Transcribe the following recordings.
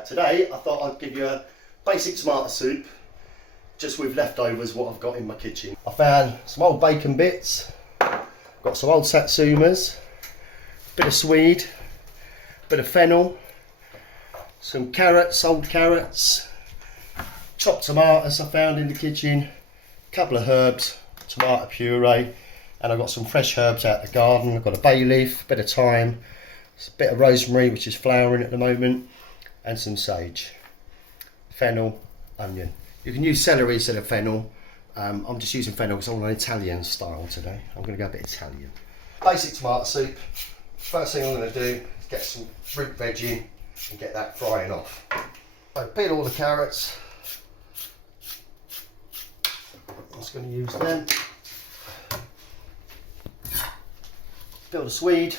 Today I thought I'd give you a basic tomato soup just with leftovers what I've got in my kitchen. I found some old bacon bits, got some old satsumas, bit of swede, bit of fennel, some carrots, old carrots, chopped tomatoes I found in the kitchen, a couple of herbs, tomato puree, and I've got some fresh herbs out of the garden. I've got a bay leaf, a bit of thyme, a bit of rosemary which is flowering at the moment, and some sage, fennel, onion. You can use celery instead of fennel. I'm just using fennel because I want an Italian style today. I'm going to go a bit Italian. Basic tomato soup. First thing I'm going to do is get some root veg in and get that frying off. So peel all the carrots. I'm just going to use them. Peel the swede.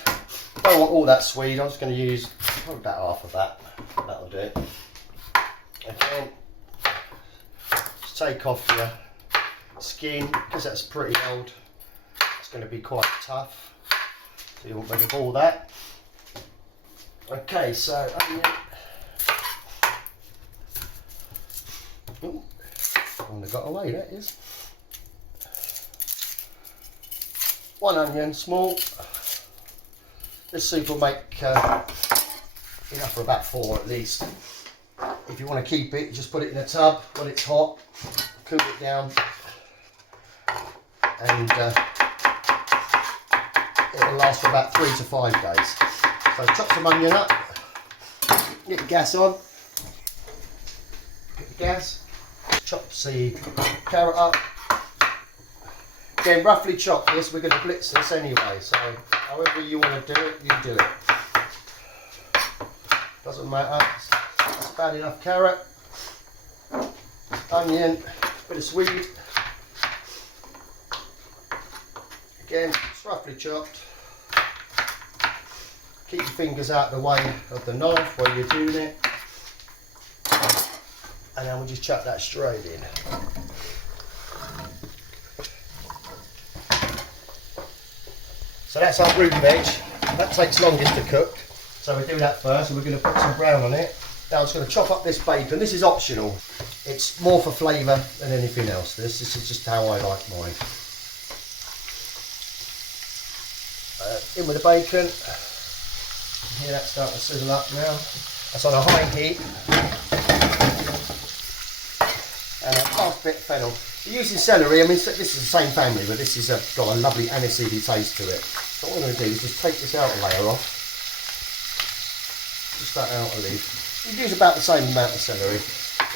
Don't want all that swede. I'm just going to use probably about half of that. That'll do it. Again, just take off your skin because that's pretty old. It's going to be quite tough, so you won't rid of all that. Okay, so onion. Ooh, only got away, that is. One onion, small. This soup will make enough for about 4 at least. If you want to keep it, just put it in a tub when it's hot, cool it down, and it'll last for about 3 to 5 days. So chop some onion up, get the gas on, get the gas, chop the carrot up. Again, roughly chop this, we're going to blitz this anyway, so however you want to do it, you do it. Doesn't matter, that's about enough carrot, onion, bit of swede. Again, it's roughly chopped. Keep your fingers out of the way of the knife while you're doing it. And then we'll just chuck that straight in. So that's our root veg. That takes longest to cook. So we do that first, and we're going to put some brown on it. Now I'm just going to chop up this bacon. This is optional. It's more for flavour than anything else. This is just how I like mine. In with the bacon. Hear that starting to sizzle up now. That's on a high heat. And a half bit of fennel. Using celery, I mean this is the same family, but this has got a lovely aniseedy taste to it. So what I'm going to do is just take this outer layer off. Just that outer leaf. You use about the same amount of celery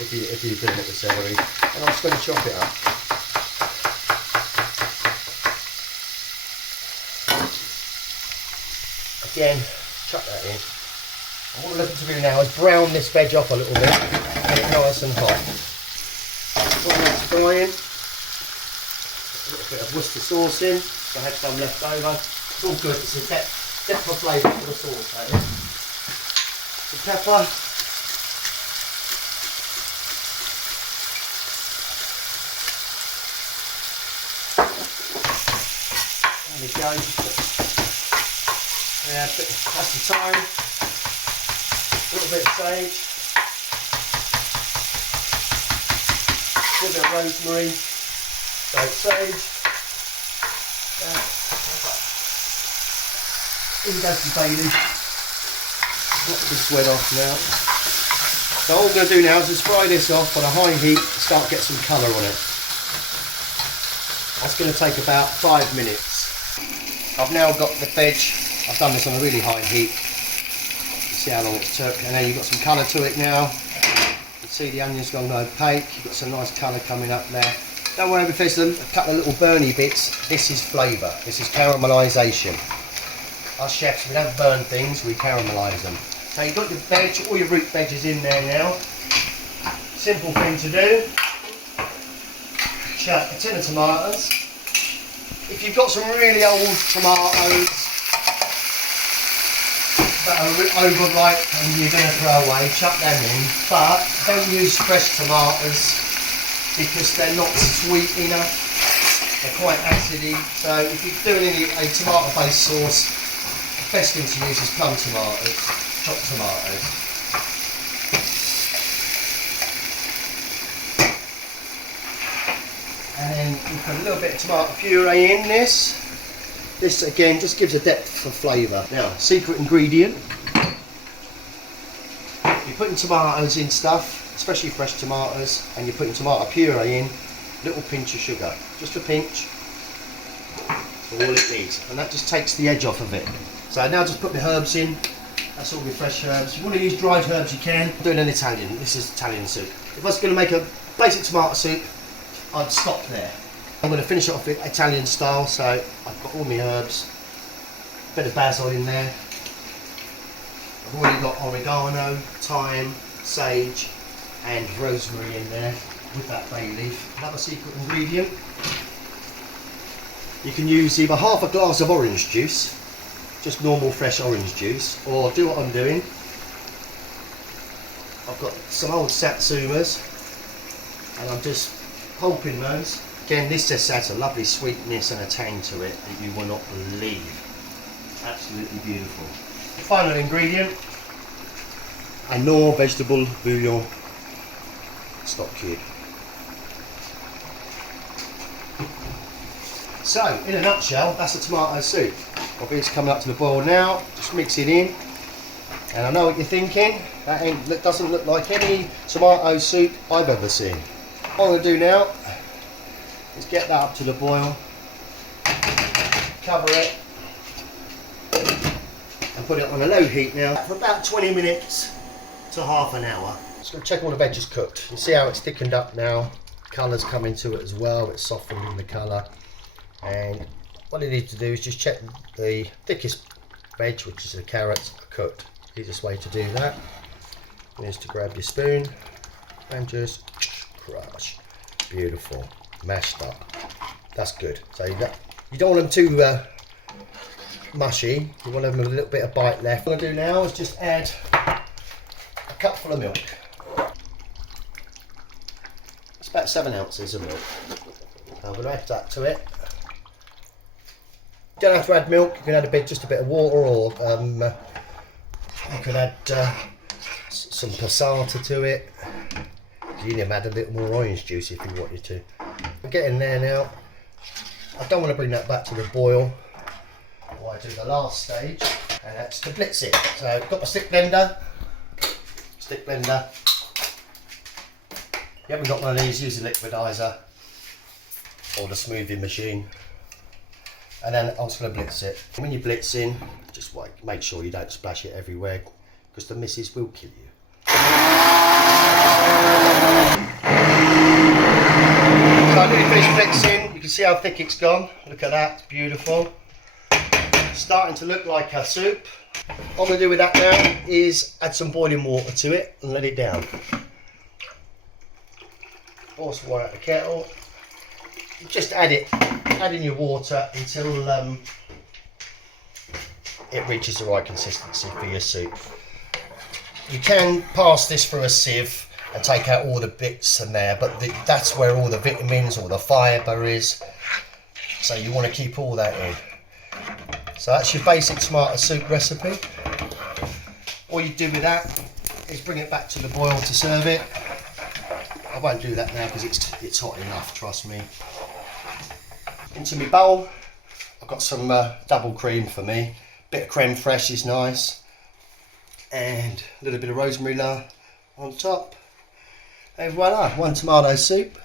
if you're doing it with celery. And I'm just going to chop it up. Again, chuck that in. And what we're looking to do now is brown this veg up a little bit, get it nice and hot. While that's frying, a little bit of Worcester sauce in. I had some left over. It's all good. It's a depth of flavour for the sauce, that is. Some pepper. There we go. Yeah, a bit of thyme. A little bit of sage. A little bit of rosemary. Sage. In goes the bay leaf. Knock the sweat off now. So all I'm going to do now is just fry this off on a high heat and start to get some colour on it. That's going to take about 5 minutes. I've now got the veg. I've done this on a really high heat. You see how long it took, and then you've got some colour to it now. You can see the onion's gone opaque. You've got some nice colour coming up there. Don't worry if there's a couple of little burny bits. This is flavour. This is caramelisation. Us chefs, we don't burn things, we caramelise them. So you've got your veg, all your root veg is in there now. Simple thing to do. Chuck a tin of tomatoes. If you've got some really old tomatoes that are overripe and you're going to throw away, chuck them in. But don't use fresh tomatoes because they're not sweet enough. They're quite acidy. So if you're doing a tomato-based sauce, the best thing to use is plum tomatoes, chopped tomatoes. Put a little bit of tomato puree in this. This again just gives a depth of flavour. Now, secret ingredient. You're putting tomatoes in stuff, especially fresh tomatoes, and you're putting tomato puree in, little pinch of sugar. Just a pinch. That's all it needs. And that just takes the edge off of it. So now just put my herbs in. That's all my fresh herbs. If you want to use dried herbs, you can. I'm doing an Italian. This is Italian soup. If I was going to make a basic tomato soup, I'd stop there. I'm going to finish it off Italian style, so I've got all my herbs, a bit of basil in there. I've already got oregano, thyme, sage and rosemary in there with that bay leaf. Another secret ingredient. You can use either half a glass of orange juice, just normal fresh orange juice, or do what I'm doing. I've got some old satsumas and I'm just pulping those. Again, this just adds a lovely sweetness and a tang to it that you will not believe. Absolutely beautiful. Final ingredient, a Knorr vegetable bouillon stock cube. So, in a nutshell, that's a tomato soup. Obviously, it's coming up to the boil now. Just mix it in. And I know what you're thinking. That doesn't look like any tomato soup I've ever seen. What I'm going to do now is get that up to the boil, cover it, and put it on a low heat now for about 20 minutes to half an hour. Just going to check all the veg is cooked. You see how it's thickened up now. Colour's come into it as well. It's softened in the colour. And what you need to do is just check the thickest veg, which is the carrots, are cooked. Easiest way to do that is to grab your spoon and just crush. Beautiful. Mashed up. That's good. So you don't want them too mushy. You want them with a little bit of bite left. What I'm going to do now is just add a cupful of milk. It's about 7 ounces of milk. I'm going to add that to it. You don't have to add milk. You can add just a bit of water, or you can add some passata to it. You can add a little more orange juice if you wanted to. I'm getting there now. I don't want to bring that back to the boil. What I do the last stage, and that's to blitz it. So I've got my stick blender. If you haven't got one of these, use the liquidizer or the smoothing machine. And then I'm just going to blitz it. When you blitz in, just make sure you don't splash it everywhere, because the missus will kill you. So I've really finished blitzing. You can see how thick it's gone. Look at that, it's beautiful. Starting to look like a soup. What I'm going to do with that now is add some boiling water to it and let it down. Pour some water out the kettle. Just add in your water until it reaches the right consistency for your soup. You can pass this through a sieve and take out all the bits in there, but that's where all the vitamins or the fibre is, so you want to keep all that in. So that's your basic tomato soup recipe. All you do with that is bring it back to the boil to serve it. I won't do that now because it's hot enough, trust me. Into my bowl, I've got some double cream for me. Bit of creme fraiche is nice, and a little bit of rosemary on top. And voila, one tomato soup.